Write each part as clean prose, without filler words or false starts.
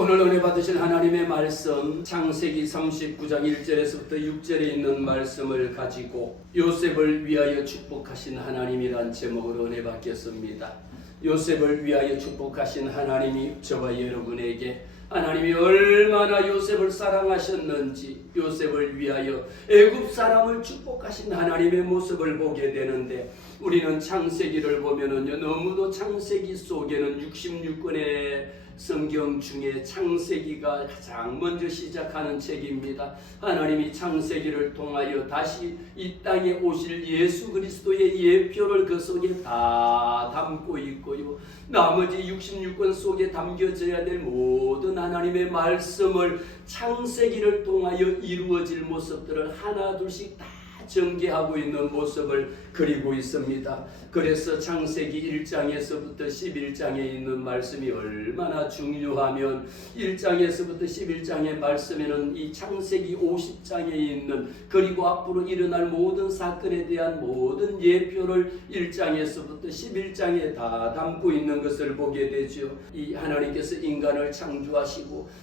오늘 은혜 받으실 하나님의 말씀 창세기 39장 1절에서부터 6절에 있는 말씀을 가지고 요셉을 위하여 축복하신 하나님이란 제목으로 은혜 받겠습니다. 요셉을 위하여 축복하신 하나님이 저와 여러분에게 하나님이 얼마나 요셉을 사랑하셨는지, 요셉을 위하여 애굽 사람을 축복하신 하나님의 모습을 보게 되는데, 우리는 창세기를 보면은요, 너무도 창세기 속에는 66권의 성경 중에 창세기가 가장 먼저 시작하는 책입니다. 하나님이 창세기를 통하여 다시 이 땅에 오실 예수 그리스도의 예표를 그 속에 다 담고 있고요, 나머지 66권 속에 담겨져야 될 모든 하나님의 말씀을 창세기를 통하여 이루어질 모습들을 하나 둘씩 다 전개하고 있는 모습을 그리고 있습니다. 그래서 창세기 1장에서부터 11장에 있는 말씀이 얼마나 중요하면 1장에서부터 11장의 말씀에는 이 창세기 50장에 있는, 그리고 앞으로 일어날 모든 사건에 대한 모든 예표를 1장에서부터 11장에 다 담고 있는 것을 보게 되죠. 이 하나님께서 인간을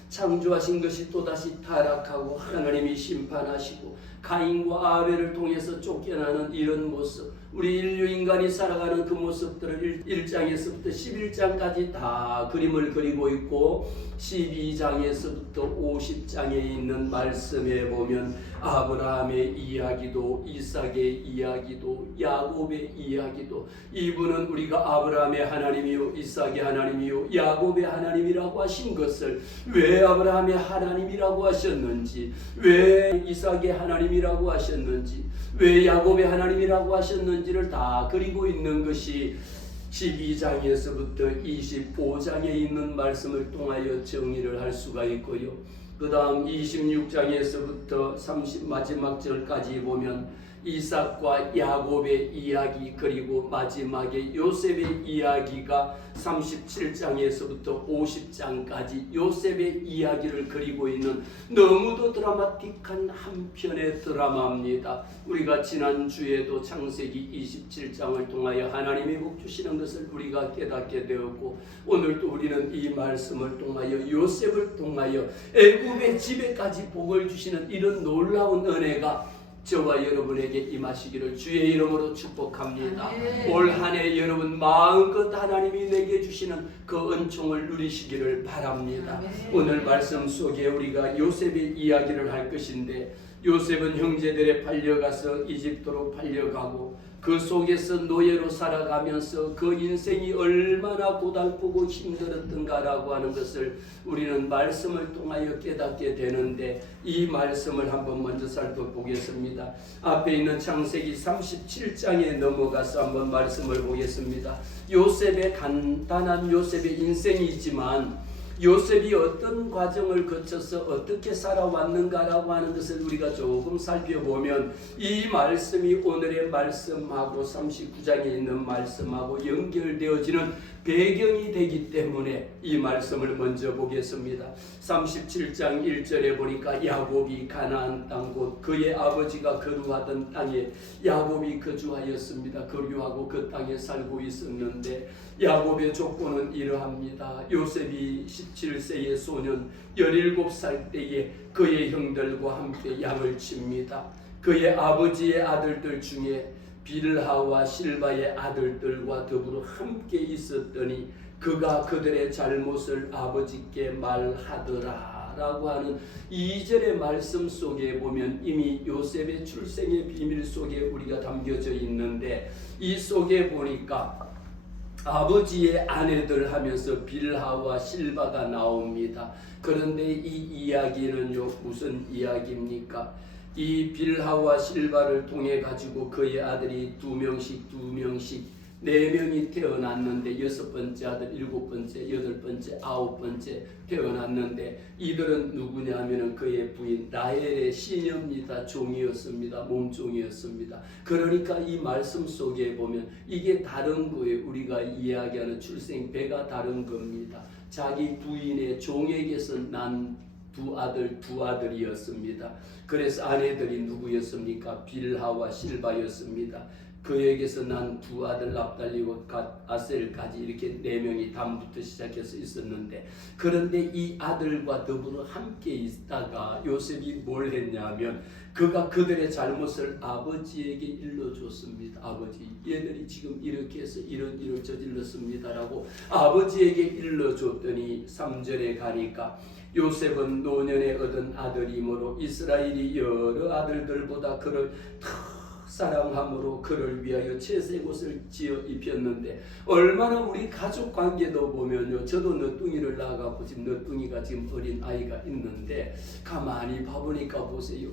창조하신 것이 또다시 타락하고 하나님이 심판하시고 가인과 아벨을 통해서 쫓겨나는 이런 모습, 우리 인류 인간이 살아가는 그 모습들을 1장에서부터 11장까지 다 그림을 그리고 있고, 12장에서부터 50장에 있는 말씀에 보면 아브라함의 이야기도, 이삭의 이야기도, 야곱의 이야기도, 이분은 우리가 아브라함의 하나님이요 이삭의 하나님이요 야곱의 하나님이라고 하신 것을, 왜 아브라함의 하나님이라고 하셨는지, 왜 이삭의 하나님이라고 하셨는지, 왜 야곱의 하나님이라고 하셨는지를 다 그리고 있는 것이 12장에서부터 25장에 있는 말씀을 통하여 정리를 할 수가 있고요. 그 다음 26장에서부터 30 마지막 절까지 보면 이삭과 야곱의 이야기, 그리고 마지막에 요셉의 이야기가 37장에서부터 50장까지 요셉의 이야기를 그리고 있는 너무도 드라마틱한 한 편의 드라마입니다. 우리가 지난주에도 창세기 27장을 통하여 하나님이 복 주시는 것을 우리가 깨닫게 되었고, 오늘도 우리는 이 말씀을 통하여 요셉을 통하여 애굽의 집에까지 복을 주시는 이런 놀라운 은혜가 저와 여러분에게 임하시기를 주의 이름으로 축복합니다. 올 한 해 여러분 마음껏 하나님이 내게 주시는 그 은총을 누리시기를 바랍니다. 오늘 말씀 속에 우리가 요셉의 이야기를 할 것인데, 요셉은 형제들에 팔려가서 이집트로 팔려가고 그 속에서 노예로 살아가면서 그 인생이 얼마나 고달프고 힘들었던가라고 하는 것을 우리는 말씀을 통하여 깨닫게 되는데, 이 말씀을 한번 먼저 살펴보겠습니다. 앞에 있는 창세기 37장에 넘어가서 한번 말씀을 보겠습니다. 요셉의 간단한 요셉의 인생이지만 요셉이 어떤 과정을 거쳐서 어떻게 살아왔는가라고 하는 것을 우리가 조금 살펴보면 이 말씀이 오늘의 말씀하고 39장에 있는 말씀하고 연결되어지는 배경이 되기 때문에 이 말씀을 먼저 보겠습니다. 37장 1절에 보니까 야곱이 가나안 땅 곧 그의 아버지가 거류하던 땅에 야곱이 거주하였습니다. 거류하고 그 땅에 살고 있었는데, 야곱의 조건은 이러합니다. 요셉이 17세의 소년 17살 때에 그의 형들과 함께 양을 칩니다. 그의 아버지의 아들들 중에 빌하와 실바의 아들들과 더불어 함께 있었더니 그가 그들의 잘못을 아버지께 말하더라 라고 하는 2절의 말씀 속에 보면 이미 요셉의 출생의 비밀 속에 우리가 담겨져 있는데, 이 속에 보니까 아버지의 아내들 하면서 빌하와 실바가 나옵니다. 그런데 이 이야기는요, 무슨 이야기입니까? 이 빌하와 실바를 통해 가지고 그의 아들이 2명씩 4명이 태어났는데, 6번째 아들, 7번째, 8번째, 9번째 태어났는데, 이들은 누구냐 하면은 그의 부인 라헬의 시녀입니다. 종이었습니다. 몸종이었습니다. 그러니까 이 말씀 속에 보면 이게 다른 거예요. 우리가 이야기하는 출생배가 다른 겁니다. 자기 부인의 종에게서 난 두 아들이었습니다. 그래서 아내들이 누구였습니까? 빌하와 실바였습니다. 그에게서 난 두 아들 납달리와 아셀까지 이렇게 4명이 담부터 시작해서 있었는데, 그런데 이 아들과 더불어 함께 있다가 요셉이 뭘 했냐면 그가 그들의 잘못을 아버지에게 일러줬습니다. 아버지, 얘들이 지금 이렇게 해서 이런 일을 저질렀습니다라고 아버지에게 일러줬더니 3절에 가니까 요셉은 노년에 얻은 아들이므로 이스라엘이 여러 아들들보다 그를 더 사랑함으로 그를 위하여 채색 옷을 지어 입혔는데, 얼마나 우리 가족 관계도 보면요, 저도 너뚱이를 낳아갖고 지금 너뚱이가 지금 어린 아이가 있는데 가만히 봐보니까 보세요,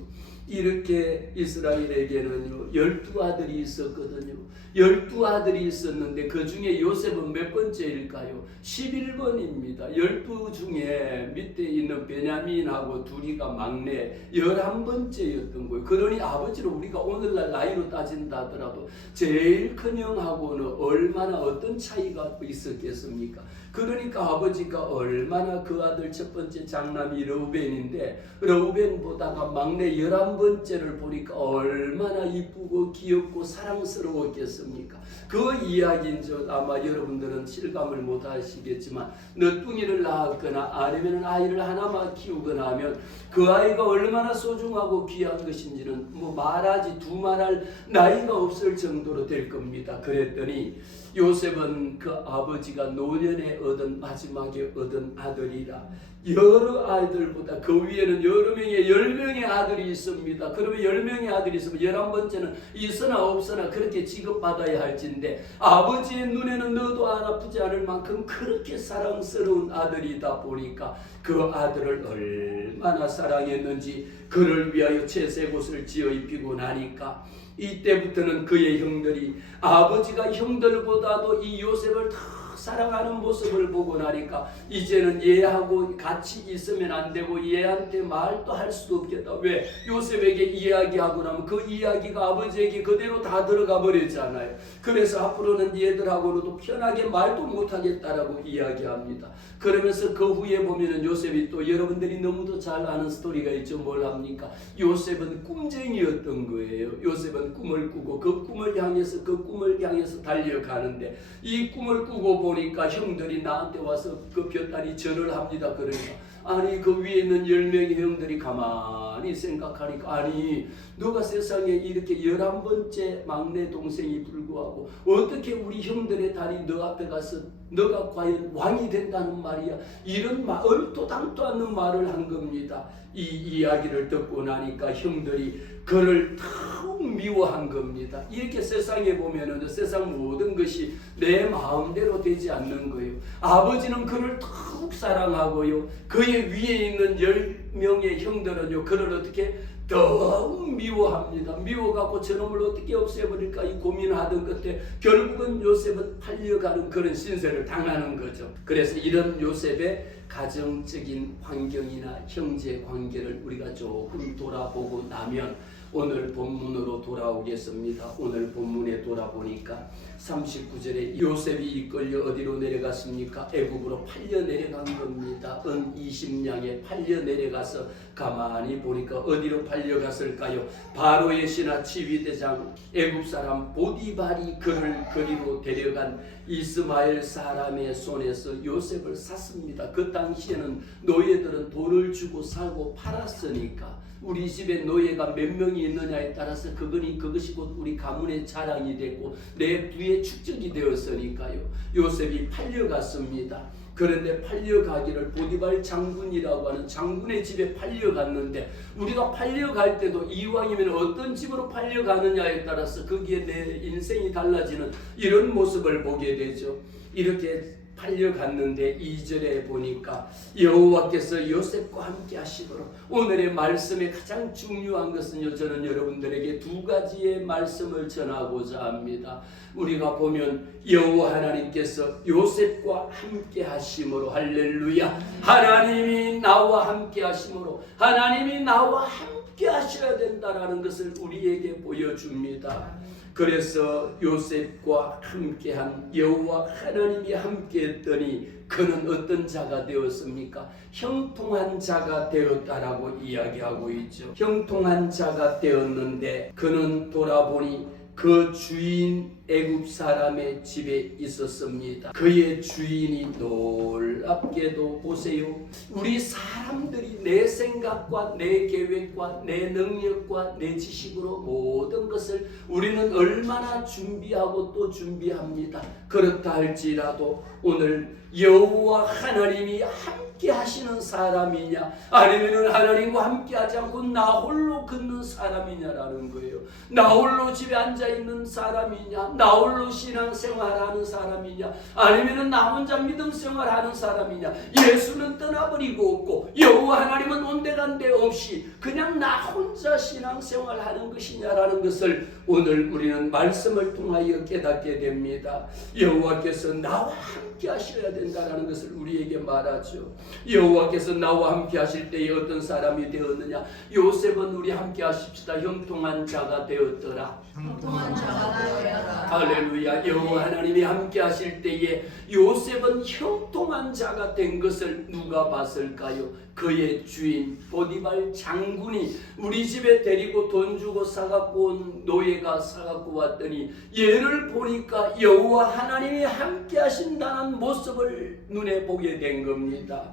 이렇게 이스라엘에게는요 12아들이 있었거든요. 12아들이 있었는데 그 중에 요셉은 몇 번째일까요? 11번입니다. 12 중에 밑에 있는 베냐민하고 둘이가 막내 11번째였던 거예요. 그러니 아버지로 우리가 오늘날 나이로 따진다 하더라도 제일 큰 형하고는 얼마나 어떤 차이가 있었겠습니까? 그러니까 아버지가 얼마나 그 아들 첫 번째 장남이 르우벤인데, 르우벤보다가 막내 11번째를 보니까 얼마나 이쁘고 귀엽고 사랑스러웠겠습니까? 그 이야기인 줄 아마 여러분들은 실감을 못 하시겠지만, 너뚱이를 낳았거나 아니면 아이를 하나만 키우거나 하면 그 아이가 얼마나 소중하고 귀한 것인지는 뭐 말하지 두말할 나이가 없을 정도로 될 겁니다. 그랬더니 요셉은 그 아버지가 노년에 얻은 마지막에 얻은 아들이라 여러 아이들보다 그 위에는 여러 명의 10명의 아들이 있습니다. 그러면 10명의 아들이 있으면 11번째는 있으나 없으나 그렇게 취급받아야 할진데, 아버지의 눈에는 너도 안 아프지 않을 만큼 그렇게 사랑스러운 아들이다 보니까 그 아들을 얼마나 사랑했는지 그를 위하여 채색 옷을 지어 입히고 나니까 이때부터는 그의 형들이 아버지가 형들보다도 이 요셉을 더 사랑하는 모습을 보고 나니까 이제는 얘하고 같이 있으면 안 되고 얘한테 말도 할 수도 없겠다. 왜? 요셉에게 이야기하고 나면 그 이야기가 아버지에게 그대로 다 들어가 버렸잖아요. 그래서 앞으로는 얘들하고도 편하게 말도 못하겠다라고 이야기합니다. 그러면서 그 후에 보면은 요셉이 또 여러분들이 너무도 잘 아는 스토리가 있죠. 뭘 합니까? 요셉은 꿈쟁이였던 거예요. 요셉은 꿈을 꾸고 그 꿈을 향해서 달려가는데, 이 꿈을 꾸고 보니까 형들이 나한테 와서 그 볕다리 절을 합니다. 그러니까 아니 그 위에 있는 10명의 형들이 가만히 생각하니까, 아니 너가 세상에 이렇게 11번째 막내 동생이 불구하고 어떻게 우리 형들의 딸이 너 앞에 가서 너가 과연 왕이 된다는 말이야? 이런 얼토당토 않는 말을 한 겁니다. 이 이야기를 듣고 나니까 형들이 그를 더욱 미워한 겁니다. 이렇게 세상에 보면은 세상 모든 것이 내 마음대로 되지 않는 거예요. 아버지는 그를 더욱 사랑하고요, 그의 위에 있는 10명의 형들은요 그를 어떻게 더욱 미워합니다. 미워갖고 저놈을 어떻게 없애버릴까 이 고민하던 끝에 결국은 요셉은 팔려가는 그런 신세를 당하는 거죠. 그래서 이런 요셉의 가정적인 환경이나 형제 관계를 우리가 조금 돌아보고 나면 오늘 본문으로 돌아오겠습니다. 오늘 본문에 돌아보니까 39절에 요셉이 이끌려 어디로 내려갔습니까? 애굽으로 팔려 내려간 겁니다. 은 20냥에 팔려 내려가서 가만히 보니까 어디로 팔려갔을까요? 바로의 신하 치위대장 애굽 사람 보디발이 그를 거리로 데려간 이스마엘 사람의 손에서 요셉을 샀습니다. 그 당시에는 노예들은 돈을 주고 사고 팔았으니까 우리 집에 노예가 몇 명이 있느냐에 따라서 그것이 곧 우리 가문의 자랑이 됐고 내 부의 축적이 되었으니까요. 요셉이 팔려갔습니다. 그런데 팔려가기를 보디발 장군이라고 하는 장군의 집에 팔려갔는데, 우리가 팔려갈 때도 이왕이면 어떤 집으로 팔려가느냐에 따라서 거기에 내 인생이 달라지는 이런 모습을 보게 되죠. 이렇게 팔려갔는데 2절에 보니까 여호와께서 요셉과 함께 하시도록, 오늘의 말씀의 가장 중요한 것은요, 저는 여러분들에게 두 가지의 말씀을 전하고자 합니다. 우리가 보면 여호와 하나님께서 요셉과 함께 하심으로, 할렐루야, 하나님이 나와 함께 하심으로 하나님이 나와 함께 하셔야 된다라는 것을 우리에게 보여줍니다. 그래서 요셉과 함께한 여호와 하나님이 함께했더니 그는 어떤 자가 되었습니까? 형통한 자가 되었다라고 이야기하고 있죠. 형통한 자가 되었는데 그는 돌아보니 그 주인 애굽 사람의 집에 있었습니다. 그의 주인이 놀랍게도 보세요. 우리 사람들이 내 생각과 내 계획과 내 능력과 내 지식으로 모든 것을 우리는 얼마나 준비하고 또 준비합니다. 그렇다 할지라도 오늘 여호와 하나님이 함께 하시는 사람이냐 아니면 하나님과 함께 하지 않고 나 홀로 걷는 사람이냐라는 거예요. 나 홀로 집에 앉아있는 사람이냐, 나 홀로 신앙생활하는 사람이냐, 아니면 나 혼자 믿음생활하는 사람이냐. 예수는 떠나버리고 없고 여호와 하나님은 온데간데 없이 그냥 나 혼자 신앙생활하는 것이냐라는 것을 오늘 우리는 말씀을 통하여 깨닫게 됩니다. 여호와께서 나와 함께 하셔야 된다는 것을 우리에게 말하죠. 여호와께서 나와 함께 하실 때에 어떤 사람이 되었느냐. 요셉은 우리 함께 하십시다. 형통한 자가 되었더라. 형통한 자가 되었더라. 할렐루야. 여호와 하나님이 함께 하실 때에 요셉은 형통한 자가 된 것을 누가 봤을까요? 그의 주인 보디발 장군이 우리 집에 데리고 돈 주고 사갖고 온 노예가 사갖고 왔더니 얘를 보니까 여호와 하나님이 함께 하신다는 모습을 눈에 보게 된 겁니다.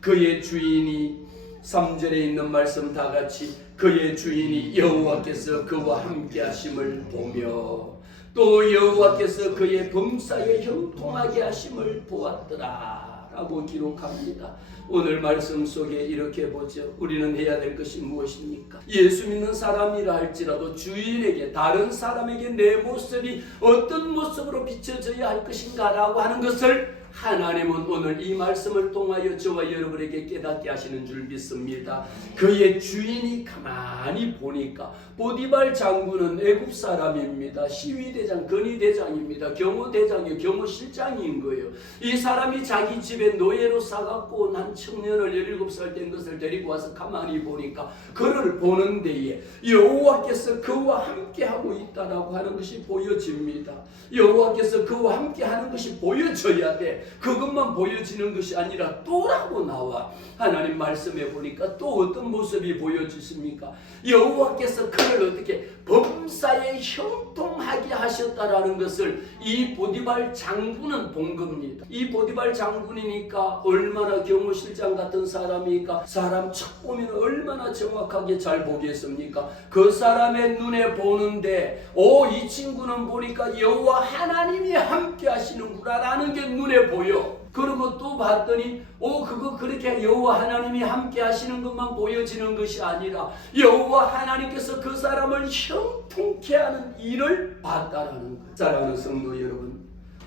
그의 주인이 3절에 있는 말씀 다 같이 그의 주인이 여호와께서 그와 함께 하심을 보며 또 여호와께서 그의 범사에 형통하게 하심을 보았더라 라고 기록합니다. 오늘 말씀 속에 이렇게 보죠. 우리는 해야 될 것이 무엇입니까? 예수 믿는 사람이라 할지라도 주인에게 다른 사람에게 내 모습이 어떤 모습으로 비춰져야 할 것인가 라고 하는 것을 하나님은 오늘 이 말씀을 통하여 저와 여러분에게 깨닫게 하시는 줄 믿습니다. 그의 주인이 가만히 보니까 보디발 장군은 애굽 사람입니다. 시위대장, 건의대장입니다. 경호대장이요, 경호실장인 거예요. 이 사람이 자기 집에 노예로 사갖고 온 한 청년을 17살 된 것을 데리고 와서 가만히 보니까 그를 보는 데에 여호와께서 그와 함께하고 있다라고 하는 것이 보여집니다. 여호와께서 그와 함께하는 것이 보여져야 돼. 그것만 보여지는 것이 아니라 또라고 나와. 하나님 말씀에 보니까 또 어떤 모습이 보여지십니까? 여호와께서 그를 어떻게 범사에 형통하게 하셨다라는 것을 이 보디발 장군은 본 겁니다. 이 보디발 장군이니까 얼마나 경호실장 같은 사람이니까 사람 척 보면 얼마나 정확하게 잘 보겠습니까? 그 사람의 눈에 보는데 이 친구는 보니까 여호와 하나님이 함께 하시는구나 라는 게 눈에 보여. 그리고 또 봤더니 그거 그렇게 여호와 하나님이 함께 하시는 것만 보여지는 것이 아니라 여호와 하나님께서 그 사람을 형통케 하는 일을 봤다라는 것. 사랑하는 성도 여러분,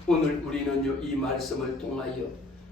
오늘 우리는요 이 말씀을 통하여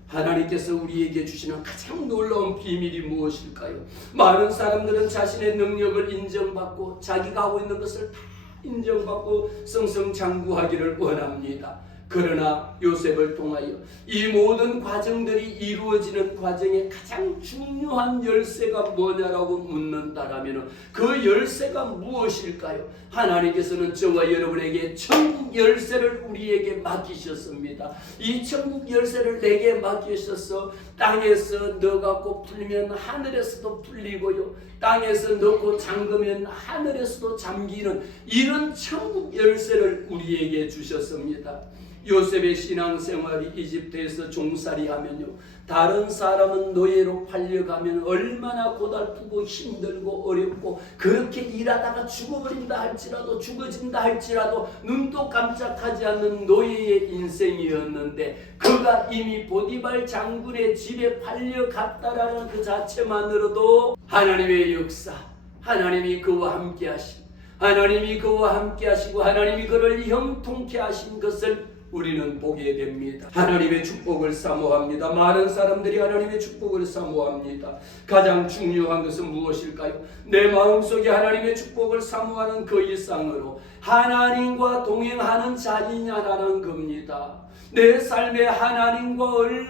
하나님께서 우리에게 주시는 가장 놀라운 비밀이 무엇일까요? 많은 사람들은 자신의 능력을 인정받고 자기가 하고 있는 것을 다 인정받고 승승장구하기를 원합니다. 그러나 요셉을 통하여 이 모든 과정들이 이루어지는 과정에 가장 중요한 열쇠가 뭐냐라고 묻는다라면 그 열쇠가 무엇일까요? 하나님께서는 저와 여러분에게 천국 열쇠를 우리에게 맡기셨습니다. 이 천국 열쇠를 내게 맡기셔서 땅에서 넣어갖고 풀면 하늘에서도 풀리고요, 땅에서 넣고 잠그면 하늘에서도 잠기는 이런 천국 열쇠를 우리에게 주셨습니다. 요셉의 신앙생활이 이집트에서 종살이 하면요, 다른 사람은 노예로 팔려가면 얼마나 고달프고 힘들고 어렵고 그렇게 일하다가 죽어버린다 할지라도 죽어진다 할지라도 눈도 깜짝하지 않는 노예의 인생이었는데 그가 이미 보디발 장군의 집에 팔려갔다라는 그 자체만으로도 하나님의 역사, 하나님이 그와 함께 하신, 하나님이 그와 함께 하시고 하나님이 그를 형통케 하신 것을 우리는 보게 됩니다. 하나님의 축복을 사모합니다. 많은 사람들이 하나님의 축복을 사모합니다. 가장 중요한 것은 무엇일까요? 내 마음속에 하나님의 축복을 사모하는 그 이상으로 하나님과 동행하는 자이냐라는 겁니다. 내 삶에 하나님과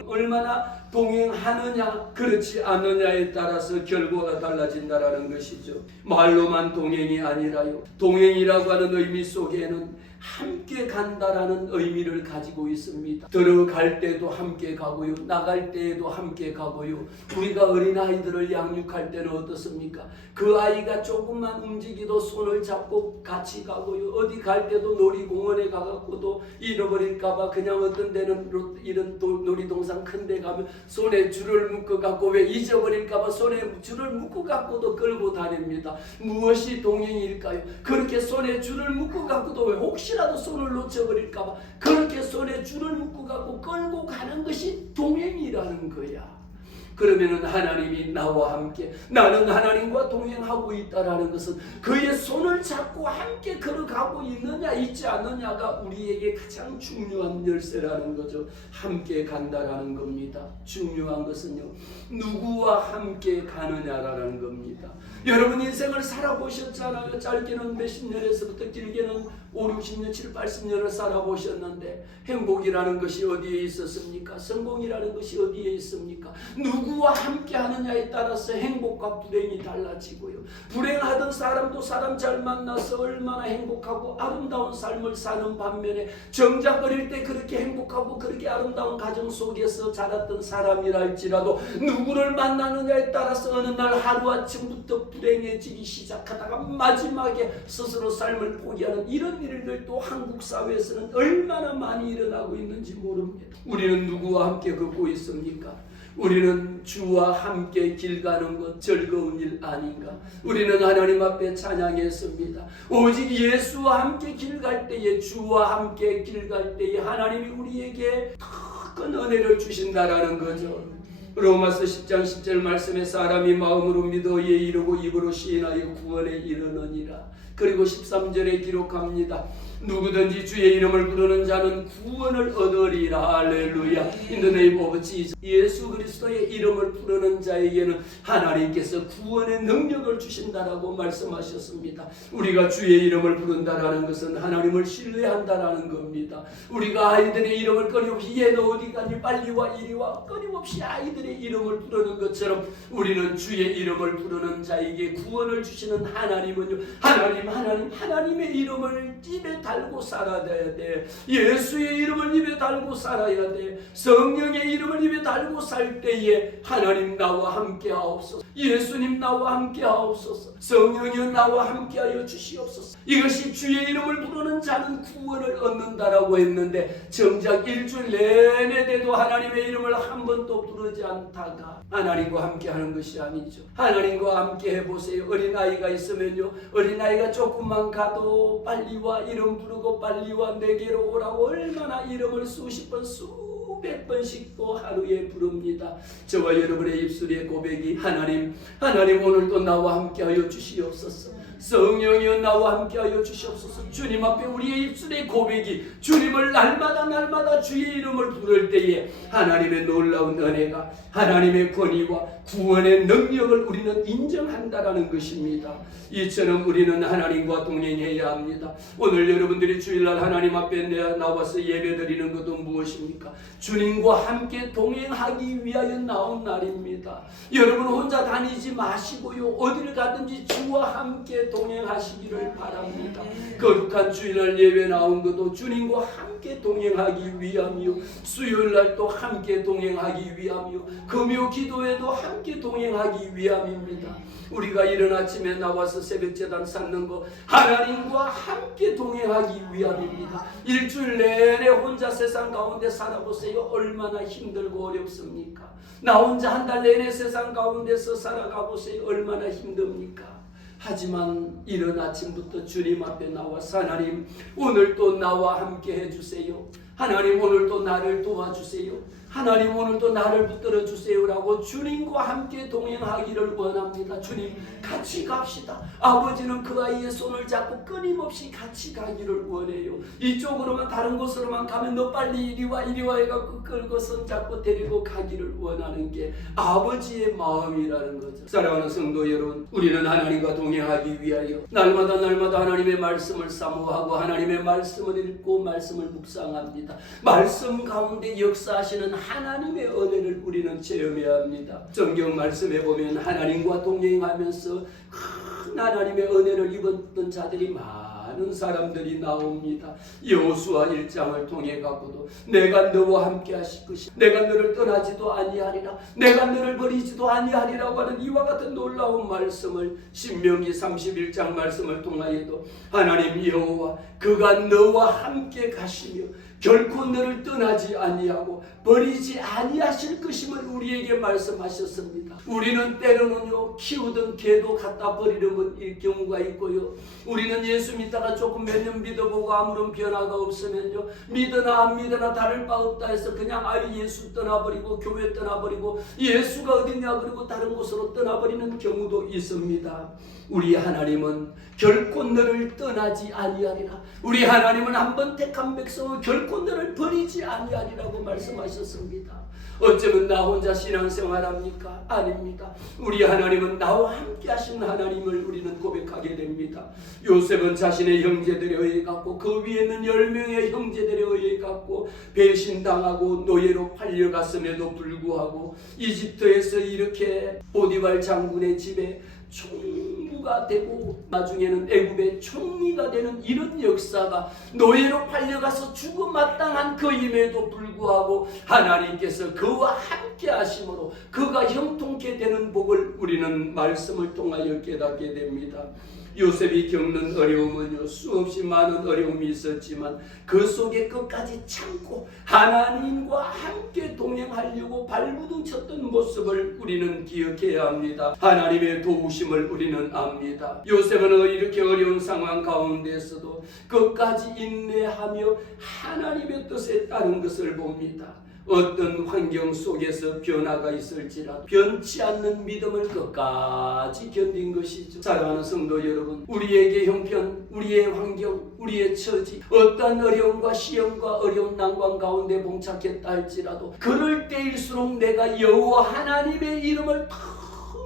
얼마나 동행하느냐 그렇지 않느냐에 따라서 결과가 달라진다라는 것이죠. 말로만 동행이 아니라요, 동행이라고 하는 의미 속에는 함께 간다라는 의미를 가지고 있습니다. 들어갈 때도 함께 가고요, 나갈 때에도 함께 가고요. 우리가 어린아이들을 양육할 때는 어떻습니까? 그 아이가 조금만 움직이도 손을 잡고 같이 가고요. 어디 갈 때도 놀이공원에 가갖고도 잃어버릴까봐 그냥 어떤 데는 이런 놀이동산 큰 데 가면 손에 줄을 묶어갖고 왜 잊어버릴까봐 손에 줄을 묶어갖고도 끌고 다닙니다. 무엇이 동행일까요? 그렇게 손에 줄을 묶어갖고도 왜 혹시라도 손을 놓쳐버릴까봐 그렇게 손에 줄을 묶어갖고 끌고 가는 것이 동행이라는 거야. 그러면은 하나님이 나와 함께, 나는 하나님과 동행하고 있다라는 것은 그의 손을 잡고 함께 걸어가고 있느냐 있지 않느냐가 우리에게 가장 중요한 열쇠라는 거죠. 함께 간다라는 겁니다. 중요한 것은요, 누구와 함께 가느냐라는 겁니다. 여러분 인생을 살아보셨잖아요. 짧게는 몇십 년에서부터 길게는 5, 60년, 7, 80년을 살아보셨는데 행복이라는 것이 어디에 있었습니까? 성공이라는 것이 어디에 있습니까? 누구와 함께 하느냐에 따라서 행복과 불행이 달라지고요. 불행하던 사람도 사람 잘 만나서 얼마나 행복하고 아름다운 삶을 사는 반면에 정작 어릴 때 그렇게 행복하고 그렇게 아름다운 가정 속에서 자랐던 사람이랄지라도 누구를 만나느냐에 따라서 어느 날 하루아침부터 불행해지기 시작하다가 마지막에 스스로 삶을 포기하는 이런 일들도 한국 사회에서는 얼마나 많이 일어나고 있는지 모릅니다. 우리는 누구와 함께 걷고 있습니까? 우리는 주와 함께 길 가는 것 즐거운 일 아닌가? 우리는 하나님 앞에 찬양했습니다. 오직 예수와 함께 길 갈 때에, 주와 함께 길 갈 때에 하나님이 우리에게 큰 은혜를 주신다라는 거죠. 로마서 10장 10절 말씀에 사람이 마음으로 믿어 이에 이르고 입으로 시인하여 구원에 이르느니라. 그리고 13절에 기록합니다. 누구든지 주의 이름을 부르는 자는 구원을 얻으리라. 할렐루야. In the name of Jesus. 예수 그리스도의 이름을 부르는 자에게는 하나님께서 구원의 능력을 주신다라고 말씀하셨습니다. 우리가 주의 이름을 부른다라는 것은 하나님을 신뢰한다라는 겁니다. 우리가 아이들의 이름을 끊임없이 얘 너 어디 가니 빨리 와 이리 와 끊임없이 아이들의 이름을 부르는 것처럼 우리는 주의 이름을 부르는 자에게 구원을 주시는 하나님은요, 하나님의 이름을 입에 달고 살아야 돼. 예수의 이름을 입에 달고 살아야 돼. 성령의 이름을 입에 달고 살 때에 하나님 나와 함께 하옵소서. 예수님 나와 함께 하옵소서. 성령이여 나와 함께 하여 주시옵소서. 이것이 주의 이름을 부르는 자는 구원을 얻는다라고 했는데 정작 일주일 내내 돼도 하나님의 이름을 한 번도 부르지 않다가 하나님과 함께 하는 것이 아니죠. 하나님과 함께 해보세요. 어린아이가 있으면요, 어린아이가 조금만 가도 빨리 와 이름 부르고 빨리 와 내게로 오라고 얼마나 이름을 수십 번 수백 번씩 또 하루에 부릅니다. 저와 여러분의 입술의 고백이 하나님 오늘도 나와 함께하여 주시옵소서. 성령이여 나와 함께하여 주시옵소서. 주님 앞에 우리의 입술의 고백이 주님을 날마다 주의 이름을 부를 때에 하나님의 놀라운 은혜가, 하나님의 권위와 구원의 능력을 우리는 인정한다라는 것입니다. 이처럼 우리는 하나님과 동행해야 합니다. 오늘 여러분들이 주일날 하나님 앞에 나와서 예배드리는 것은 무엇입니까? 주님과 함께 동행하기 위하여 나온 날입니다. 여러분 혼자 다니지 마시고요, 어디를 가든지 주와 함께 동행하시기를 바랍니다. 거룩한 주일날 예배 나온 것도 주님과 함께 동행하기 위함이요, 수요일날 또 함께 동행하기 위함이요, 금요 기도에도 함께 동행하기 위함입니다. 우리가 이른 아침에 나와서 새벽제단 쌓는 거 하나님과 함께 동행하기 위함입니다. 일주일 내내 혼자 세상 가운데 살아보세요. 얼마나 힘들고 어렵습니까? 나 혼자 한 달 내내 세상 가운데서 살아가보세요. 얼마나 힘듭니까? 하지만 이른 아침부터 주님 앞에 나와서 하나님 오늘도 나와 함께 해주세요. 하나님 오늘도 나를 도와주세요. 하나님 오늘도 나를 붙들어 주세요라고 주님과 함께 동행하기를 원합니다. 주님 같이 갑시다. 아버지는 그 아이의 손을 잡고 끊임없이 같이 가기를 원해요. 이쪽으로만 다른 곳으로만 가면 너 빨리 이리 와 해갖고 끌고 손 잡고 데리고 가기를 원하는 게 아버지의 마음이라는 거죠. 사랑하는 성도 여러분, 우리는 하나님과 동행하기 위하여 날마다 하나님의 말씀을 사모하고 하나님의 말씀을 읽고 말씀을 묵상합니다. 말씀 가운데 역사하시는 하나님의 은혜를 우리는 체험해야 합니다. 성경 말씀에 보면 하나님과 동행하면서 큰 하나님의 은혜를 입었던 자들이 많은 사람들이 나옵니다. 여호수아 1장을 통해 갖고도 내가 너와 함께 하실 것이다, 내가 너를 떠나지도 아니하리라, 내가 너를 버리지도 아니하리라고 하는 이와 같은 놀라운 말씀을 신명기 31장 말씀을 통하여도 하나님 여호와 그가 너와 함께 가시며 결코 너를 떠나지 아니하고 버리지 아니하실 것임을 우리에게 말씀하셨습니다. 우리는 때로는요 키우던 개도 갖다 버리려는 경우가 있고요, 우리는 예수 믿다가 조금 몇 년 믿어보고 아무런 변화가 없으면요 믿으나 안 믿으나 다를 바 없다 해서 그냥 아예 예수 떠나버리고 교회 떠나버리고 예수가 어디냐 그러고 다른 곳으로 떠나버리는 경우도 있습니다. 우리 하나님은 결코 너를 떠나지 아니하리라. 우리 하나님은 한번 택한 백성을 결코 너를 버리지 아니하리라고 말씀하셨습니다. 어쩌면 나 혼자 신앙생활합니까? 아닙니다. 우리 하나님은 나와 함께 하신 하나님을 우리는 고백하게 됩니다. 요셉은 자신의 형제들에 의해 갖고 그 위에 있는 10명의 형제들에 의해 갖고 배신당하고 노예로 팔려갔음에도 불구하고 이집트에서 이렇게 보디발 장군의 집에 총무가 되고 나중에는 애굽의 총리가 되는 이런 역사가, 노예로 팔려가서 죽음마땅한 그임에도 불구하고 하나님께서 그와 함께 하심으로 그가 형통케 되는 복을 우리는 말씀을 통하여 깨닫게 됩니다. 요셉이 겪는 어려움은요 수없이 많은 어려움이 있었지만 그 속에 끝까지 참고 하나님과 함께 동행하려고 발부둥 쳤던 모습을 우리는 기억해야 합니다. 하나님의 도우심을 우리는 압니다. 요셉은 이렇게 어려운 상황 가운데서도 끝까지 인내하며 하나님의 뜻에 따른 것을 봅니다. 어떤 환경 속에서 변화가 있을지라도 변치 않는 믿음을 끝까지 견딘 것이죠. 사랑하는 성도 여러분, 우리에게 형편, 우리의 환경, 우리의 처지, 어떤 어려움과 시험과 어려운 난관 가운데 봉착했다 할지라도 그럴 때일수록 내가 여호와 하나님의 이름을 더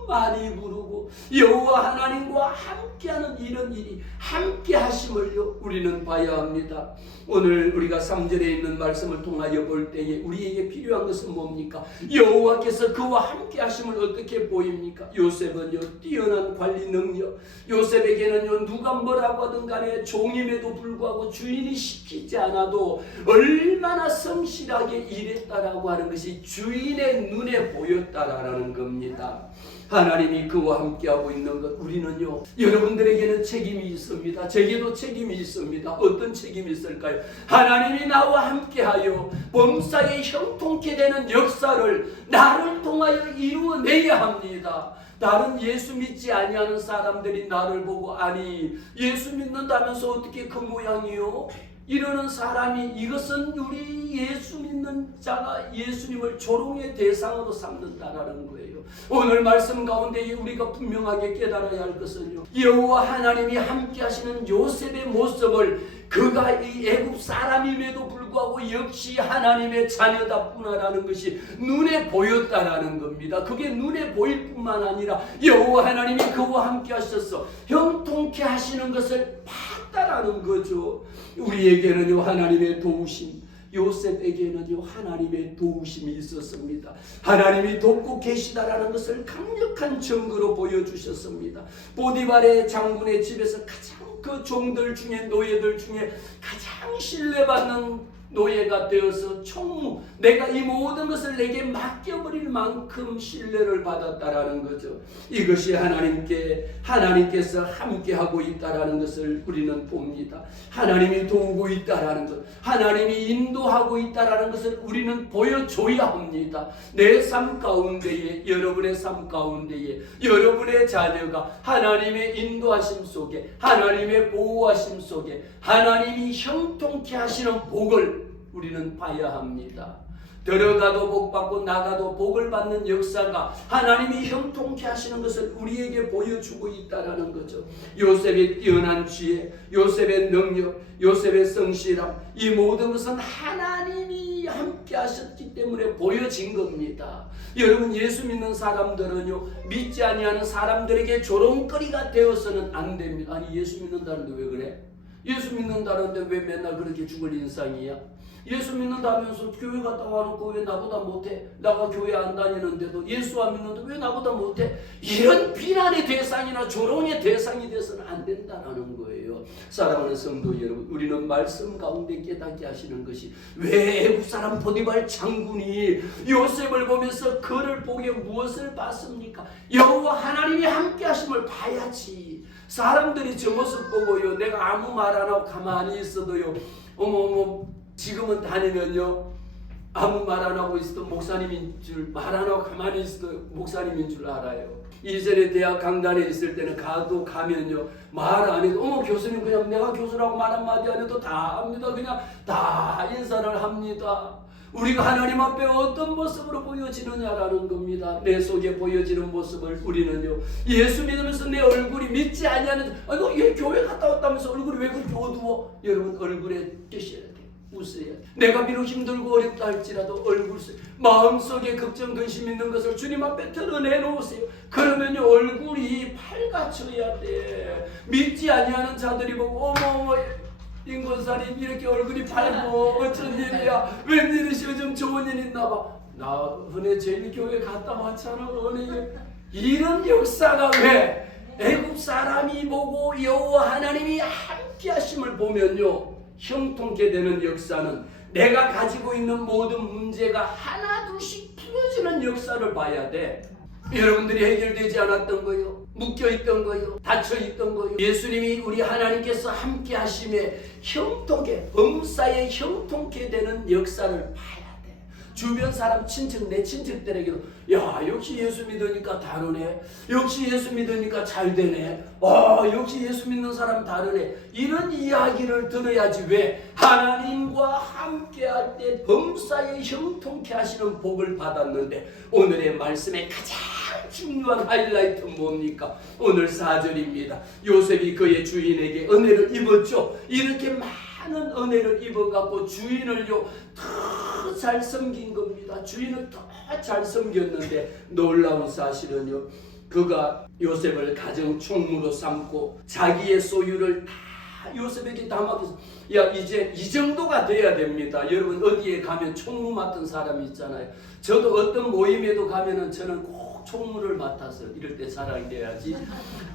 많이 부르고 여호와 하나님과 함께하는 이런 일이 함께 하심을요 우리는 봐야 합니다. 오늘 우리가 3절에 있는 말씀을 통하여 볼 때에 우리에게 필요한 것은 뭡니까? 여호와께서 그와 함께 하심을 어떻게 보입니까? 요셉은요 뛰어난 관리 능력, 요셉에게는요 누가 뭐라고 하든 간에 종임에도 불구하고 주인이 시키지 않아도 얼마나 성실하게 일했다라고 하는 것이 주인의 눈에 보였다라는 겁니다. 하나님이 그와 함께하고 있는 것, 우리는요 여러분들에게는 책임이 있습니다. 제게도 책임이 있습니다. 어떤 책임이 있을까요? 하나님이 나와 함께하여 범사에 형통케 되는 역사를 나를 통하여 이루어내야 합니다. 다른 예수 믿지 아니하는 사람들이 나를 보고 아니 예수 믿는다면서 어떻게 그 모양이요? 이러는 사람이, 이것은 우리 예수 믿는 자가 예수님을 조롱의 대상으로 삼는다라는 거예요. 오늘 말씀 가운데 우리가 분명하게 깨달아야 할 것은요 여호와 하나님이 함께 하시는 요셉의 모습을, 그가 이 애굽 사람임에도 불구하고 역시 하나님의 자녀다구나라는 것이 눈에 보였다라는 겁니다. 그게 눈에 보일 뿐만 아니라 여호와 하나님이 그와 함께 하셔서 형통케 하시는 것을 봤다라는 거죠. 우리에게는요 하나님의 도우심, 요셉에게는요 하나님의 도우심이 있었습니다. 하나님이 돕고 계시다라는 것을 강력한 증거로 보여주셨습니다. 보디발의 장군의 집에서 가장 그 종들 중에, 노예들 중에 가장 신뢰받는 노예가 되어서 총무, 내가 이 모든 것을 내게 맡겨버릴 만큼 신뢰를 받았다라는 거죠. 이것이 하나님께서 함께하고 있다라는 것을 우리는 봅니다. 하나님이 도우고 있다라는 것, 하나님이 인도하고 있다라는 것을 우리는 보여줘야 합니다. 내 삶 가운데에, 여러분의 삶 가운데에 여러분의 자녀가 하나님의 인도하심 속에, 하나님의 보호하심 속에 하나님이 형통케 하시는 복을 우리는 봐야 합니다. 들어가도 복받고 나가도 복을 받는 역사가 하나님이 형통케 하시는 것을 우리에게 보여주고 있다는 거죠. 요셉의 뛰어난 지혜, 요셉의 능력, 요셉의 성실함, 이 모든 것은 하나님이 함께 하셨기 때문에 보여진 겁니다. 여러분, 예수 믿는 사람들은요 믿지 아니하는 사람들에게 조롱거리가 되어서는 안 됩니다. 아니 예수 믿는다는데 왜 그래? 예수 믿는다는데 왜 맨날 그렇게 죽을 인상이야? 예수 믿는다면서 교회 갔다 와놓고 왜 나보다 못해? 나가 교회 안 다니는데도 예수 안 믿는데 왜 나보다 못해? 이런 비난의 대상이나 조롱의 대상이 돼서는 안 된다는 거예요. 사랑하는 성도 여러분, 우리는 말씀 가운데 깨닫게 하시는 것이 왜 애국 사람 보디발 장군이 요셉을 보면서 그를 보게 무엇을 봤습니까? 여호와 하나님이 함께 하심을 봐야지. 사람들이 저 모습 보고요, 내가 아무 말 안 하고 가만히 있어도요, 어머 지금은 다니면요 아무 말 안 하고 있어도 목사님인 줄, 말 안 하고 가만히 있어도 목사님인 줄 알아요. 이전에 대학 강단에 있을 때는 가면요 말 안 해도 어머 교수님, 그냥 내가 교수라고 말 한마디 안 해도 다 합니다. 그냥 다 인사를 합니다. 우리가 하나님 앞에 어떤 모습으로 보여지느냐라는 겁니다. 내 속에 보여지는 모습을 우리는요, 예수 믿으면서 내 얼굴이 믿지 아니하는, 얘 교회 갔다 왔다면서 얼굴이 왜 그렇게 어두워? 여러분, 얼굴에 계셔야 돼요. 웃어야 돼. 내가 비록 힘들고 어렵다 할지라도 얼굴 속, 마음속에 걱정 근심 있는 것을 주님 앞에 드러내놓으세요. 그러면요 얼굴이 밝아져야 돼. 믿지 아니하는 자들이 보고 어머 인권사님 이렇게 얼굴이 밝고 어쩐 일이야, 웬일이시, 요즘 좋은 일 있나봐. 나 은혜 제일 교회 갔다 왔잖아. 은혜 이런 역사가 왜 애국 사람이 보고 여호와 하나님이 함께 하심을 보면요 형통케 되는 역사는 내가 가지고 있는 모든 문제가 하나둘씩 풀어지는 역사를 봐야 돼. 여러분들이 해결되지 않았던 거요, 묶여있던 거요, 닫혀있던 거요, 예수님이 우리 하나님께서 함께 하심에 형통케, 범사에 형통케 되는 역사를 봐야 돼. 주변 사람 친척, 내 친척들에게도 야 역시 예수 믿으니까 다르네, 역시 예수 믿으니까 잘되네, 역시 예수 믿는 사람 다르네, 이런 이야기를 들어야지. 왜? 하나님과 함께 할 때 범사에 형통케 하시는 복을 받았는데, 오늘의 말씀의 가장 중요한 하이라이트는 뭡니까? 오늘 4절입니다. 요셉이 그의 주인에게 은혜를 입었죠. 이렇게 많은 은혜를 입어갖고 주인을요 더 잘 섬긴 겁니다. 주인을 더 잘 섬겼는데 놀라운 사실은요, 그가 요셉을 가정 총무로 삼고 자기의 소유를 다 요셉에게 다 맡겨서, 야 이제 이 정도가 돼야 됩니다. 여러분 어디에 가면 총무 맡은 사람이 있잖아요. 저도 어떤 모임에도 가면은 저는 꼭 총무를 맡아서 이럴 때 자랑이 돼야지.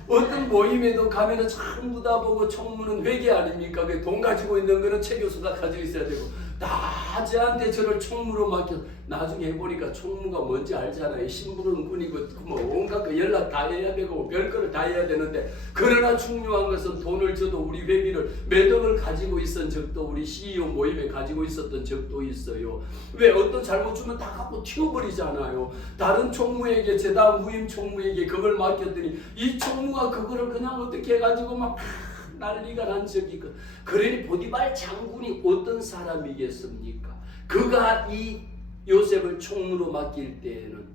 어떤 모임에도 가면은 전부 다 보고 총무는 회계 아닙니까? 돈 가지고 있는 거는 최 교수가 가지고 있어야 되고, 다 저한테 저를 총무로 맡겨서 나중에 해보니까 총무가 뭔지 알잖아요. 심부름 군이고 뭐 온갖 거 연락 다 해야 되고 별거를 다 해야 되는데, 그러나 중요한 것은 돈을 저도 우리 회비를 몇 억을 가지고 있었던 적도, 우리 CEO 모임에 가지고 있었던 적도 있어요. 왜? 어떤 잘못 주면 다 갖고 튀어버리잖아요. 다른 총무에게, 제다음 후임 총무에게 그걸 맡겼더니 이 총무가 그거를 그냥 어떻게 해가지고 막 난리가 난 적이 있고. 그러니 보디발 장군이 어떤 사람이겠습니까? 그가 이 요셉을 총무로 맡길 때에는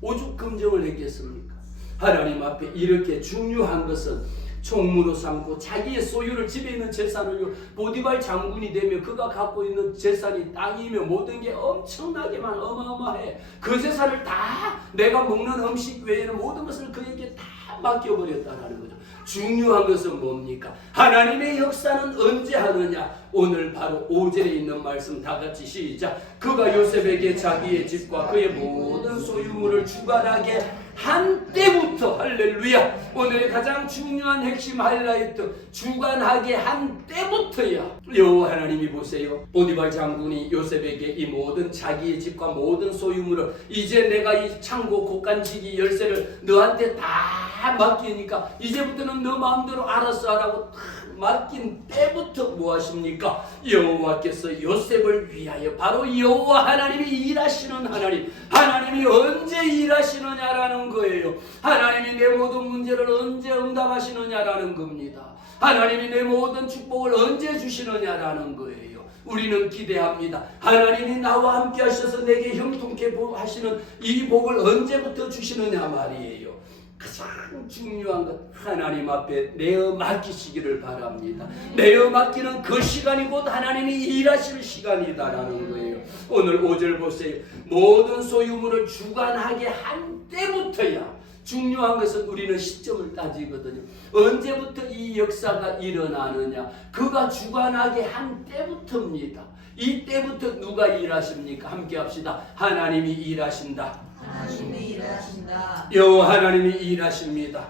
오죽 긍정을 했겠습니까? 하나님 앞에 이렇게 중요한 것은 총무로 삼고 자기의 소유를, 집에 있는 재산을요, 보디발 장군이 되면 그가 갖고 있는 재산이 땅이며 모든 게 엄청나게만 어마어마해. 그 재산을 다 내가 먹는 음식 외에는 모든 것을 그에게 다 맡겨버렸다는 거죠. 중요한 것은 뭡니까? 하나님의 역사는 언제 하느냐? 오늘 바로 5절에 있는 말씀 다 같이 시작. 그가 요셉에게 자기의 집과 그의 모든 소유물을 주관하게 한 때부터, 할렐루야, 오늘의 가장 중요한 핵심 하이라이트, 주관하게 한 때부터야. 여호와 하나님이 보세요, 보디발 장군이 요셉에게 이 모든 자기의 집과 모든 소유물을, 이제 내가 이 창고 곡간지기 열쇠를 너한테 다 맡기니까 이제부터는 너 마음대로 알아서 하라고 맡긴 때부터 뭐 하십니까? 여호와께서 요셉을 위하여, 바로 여호와 하나님이 일하시는 하나님, 하나님이 언제 일하시느냐라는 거예요. 하나님이 내 모든 문제를 언제 응답하시느냐라는 겁니다. 하나님이 내 모든 축복을 언제 주시느냐라는 거예요. 우리는 기대합니다. 하나님이 나와 함께 하셔서 내게 형통케 하시는 이 복을 언제부터 주시느냐 말이에요. 가장 중요한 것, 하나님 앞에 내어 맡기시기를 바랍니다. 내어 맡기는 그 시간이 곧 하나님이 일하실 시간이다라는 거예요. 오늘 5절 보세요. 모든 소유물을 주관하게 한 때부터야. 중요한 것은 우리는 시점을 따지거든요. 언제부터 이 역사가 일어나느냐? 그가 주관하게 한 때부터입니다. 이 때부터 누가 일하십니까? 함께 합시다. 하나님이 일하신다. 하나님이 일하신다. 여호와 하나님이 일하십니다.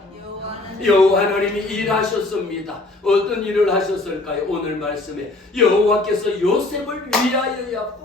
여호와 하나님이 일하셨습니다. 어떤 일을 하셨을까요? 오늘 말씀에 여호와께서 요셉을 위하여야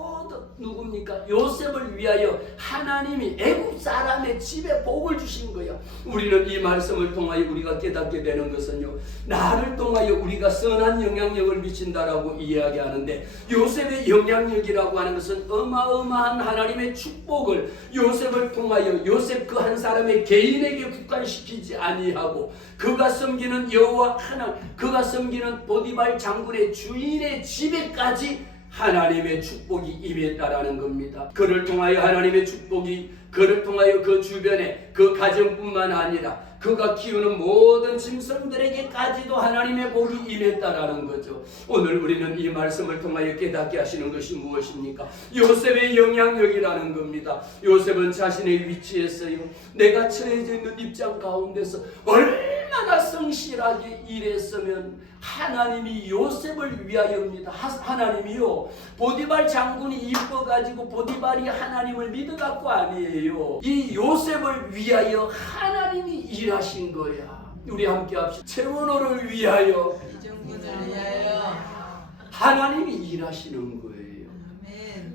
누굽니까? 요셉을 위하여 하나님이 애굽 사람의 집에 복을 주신 거예요. 우리는 이 말씀을 통하여 우리가 깨닫게 되는 것은요, 나를 통하여 우리가 선한 영향력을 미친다라고 이야기하는데, 요셉의 영향력이라고 하는 것은 어마어마한 하나님의 축복을 요셉을 통하여 요셉 그 한 사람의 개인에게 국한시키지 아니하고, 그가 섬기는 여호와 하나님, 그가 섬기는 보디발 장군의 주인의 집에까지 하나님의 축복이 임했다라는 겁니다. 그를 통하여 하나님의 축복이 그를 통하여 그 주변에 그 가정뿐만 아니라 그가 키우는 모든 짐승들에게까지도 하나님의 복이 임했다라는 거죠. 오늘 우리는 이 말씀을 통하여 깨닫게 하시는 것이 무엇입니까? 요셉의 영향력이라는 겁니다. 요셉은 자신의 위치에서요, 내가 처해져 있는 입장 가운데서 얼마나 성실하게 일했으면 하나님이 요셉을 위하여입니다. 하나님이요, 보디발 장군이 이뻐가지고 보디발이 하나님을 믿어갖고 아니에요. 이 요셉을 위하여 하나님이 일하신 거야. 우리 함께 합시다. 채원호를 위하여, 하나님이 일하시는 거예요.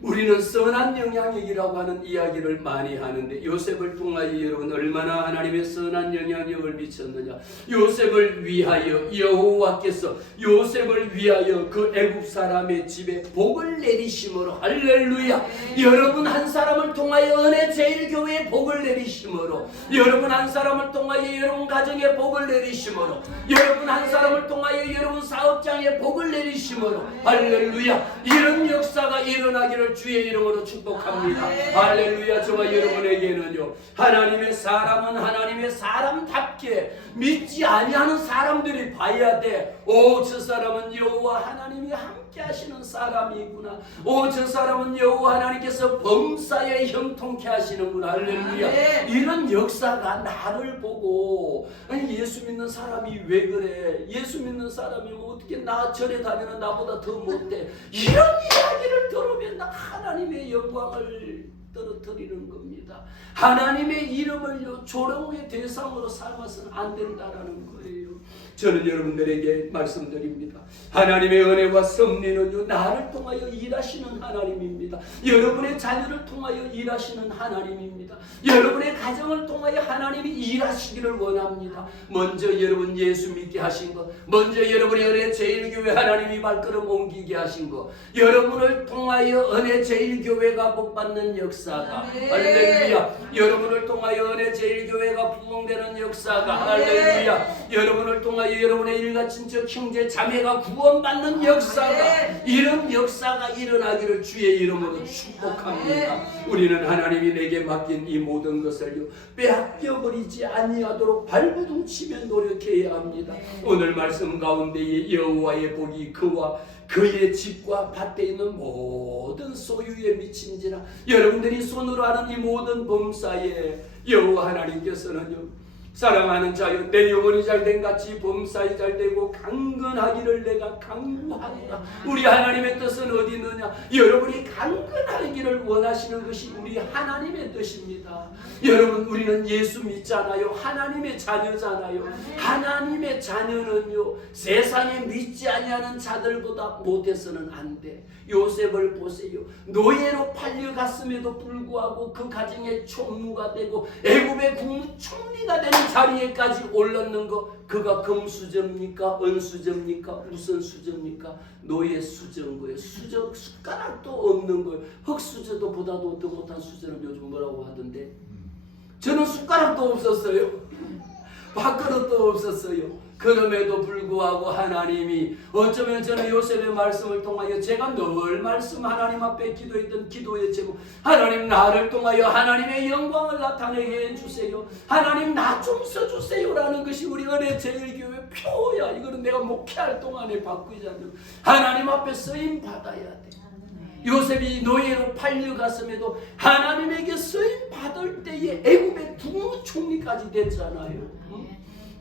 우리는 선한 영향력이라고 하는 이야기를 많이 하는데, 요셉을 통하여 여러분 얼마나 하나님의 선한 영향력을 미쳤느냐. 요셉을 위하여 여호와께서 요셉을 위하여 그 애굽 사람의 집에 복을 내리심으로, 할렐루야. 여러분 한 사람을 통하여 은혜 제일교회에 복을 내리심으로, 여러분 한 사람을 통하여 여러분 가정에 복을 내리심으로, 여러분 한 사람을 통하여 여러분 사업장에 복을 내리심으로, 할렐루야. 이런 역사가 일어나기를 주의 이름으로 축복합니다. 할렐루야. 저와 여러분에게는요, 하나님의 사람은 하나님의 사람답게 믿지 아니하는 사람들이 봐야 돼. 오, 저 사람은 여호와 하나님이 함께 하시는 사람이구나. 오, 저 사람은 여호와 하나님께서 범사에 형통케 하시는구나. 할렐루야. 이런 역사가 나를 보고, 아니, 예수 믿는 사람이 왜 그래? 예수 믿는 사람이 어떻게 나 절에 다니는 나보다 더 못해? 이런 이야기를 들으면 나 하나님의 영광을 떨어뜨리는 겁니다. 하나님의 이름을 조롱의 대상으로 삼아서는 안 된다라는 거예요. 저는 여러분들에게 말씀드립니다. 하나님의 은혜와 섭리는요, 나를 통하여 일하시는 하나님입니다. 여러분의 자녀를 통하여 일하시는 하나님입니다. 여러분의 가정을 통하여 하나님이 일하시기를 원합니다. 먼저 여러분 예수 믿게 하신 것, 먼저 여러분의 은혜 제일교회 하나님이 발걸음 옮기게 하신 것, 여러분을 통하여 은혜 제일교회가 복받는 역사가, 할렐루야. 여러분을 통하여 은혜 제일교회가 부흥되는 역사가, 할렐루야. 여러분을 통하여 여러분의 일가 친척 형제 자매가 구원받는 역사가, 이런 역사가 일어나기를 주의 이름으로 축복합니다. 우리는 하나님이 내게 맡긴 이 모든 것을요, 빼앗겨버리지 아니하도록 발버둥치며 노력해야 합니다. 오늘 말씀 가운데에 여호와의 복이 그와 그의 집과 밭에 있는 모든 소유에 미친지라. 여러분들이 손으로 하는 이 모든 범사에 여호와 하나님께서는요, 사랑하는 자여, 내 영혼이 잘된 같이 범사에 잘되고 강건하기를 내가 강구하노라. 우리 하나님의 뜻은 어디 있느냐? 여러분이 강건하기를 원하시는 것이 우리 하나님의 뜻입니다. 여러분, 우리는 예수 믿잖아요. 하나님의 자녀잖아요. 하나님의 자녀는요, 세상에 믿지 아니하는 자들보다 못해서는 안 돼. 요셉을 보세요. 노예로 팔려갔음에도 불구하고 그 가정의 총무가 되고 애굽의 국무총리가 되는 자리에까지 올랐는 거, 그가 금수저입니까? 은수저입니까? 무슨 수저입니까? 노예 수저인 거예요. 수저 숟가락도 없는 거예요. 흙수저도 보다도 더 못한 수저는 요즘 뭐라고 하던데, 저는 숟가락도 없었어요. 밥그릇도 없었어요. 그럼에도 불구하고 하나님이, 어쩌면 저는 요셉의 말씀을 통하여 제가 늘 말씀 하나님 앞에 기도했던 기도의 제목, 하나님 나를 통하여 하나님의 영광을 나타내게 해주세요. 하나님 나 좀 써주세요라는 것이 우리 은혜 제일교회 표야. 이거는 내가 목회할 동안에 바꾸지 않는, 하나님 앞에 쓰임 받아야 돼. 요셉이 노예로 팔려갔음에도 하나님에게 쓰임 받을 때에 애굽의 국무총리까지 됐잖아요.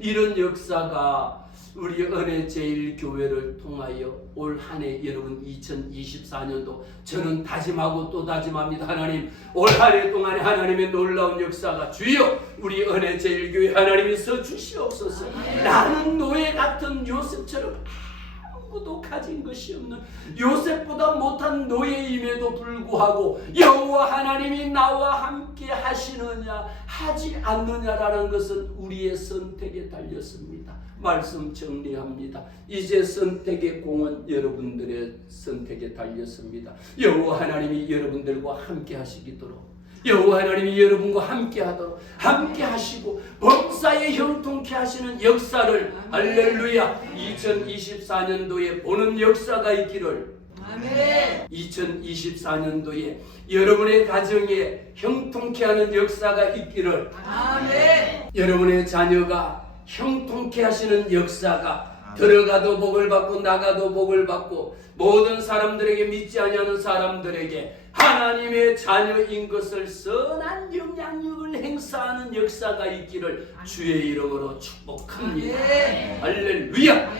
이런 역사가 우리 은혜 제일교회를 통하여 올 한 해 여러분 2024년도 저는 다짐하고 또 다짐합니다. 하나님 올 한 해 동안에 하나님의 놀라운 역사가 주여 우리 은혜 제일교회 하나님이 써 주시옵소서. 나는 노예 같은 요셉처럼 아무것도 가진 것이 없는 요셉보다 못한 노예임에도 불구하고 여호와 하나님이 나와 함께 하시느냐 하지 않느냐라는 것은 우리의 선택에 달렸습니다. 말씀 정리합니다. 이제 선택의 공은 여러분들의 선택에 달렸습니다. 여호와 하나님이 여러분들과 함께 하시도록 여호와 하나님이 여러분과 함께 하도록 함께 하시고 범사에 형통케 하시는 역사를 할렐루야 2024년도에 보는 역사가 있기를 아멘. 2024년도에 여러분의 가정에 형통케 하는 역사가 있기를 아멘. 여러분의 자녀가 형통케 하시는 역사가 들어가도 복을 받고 나가도 복을 받고 모든 사람들에게 믿지 아니하는 사람들에게 하나님의 자녀인 것을 선한 영향력을 행사하는 역사가 있기를 주의 이름으로 축복합니다. 아멘. 할렐루야.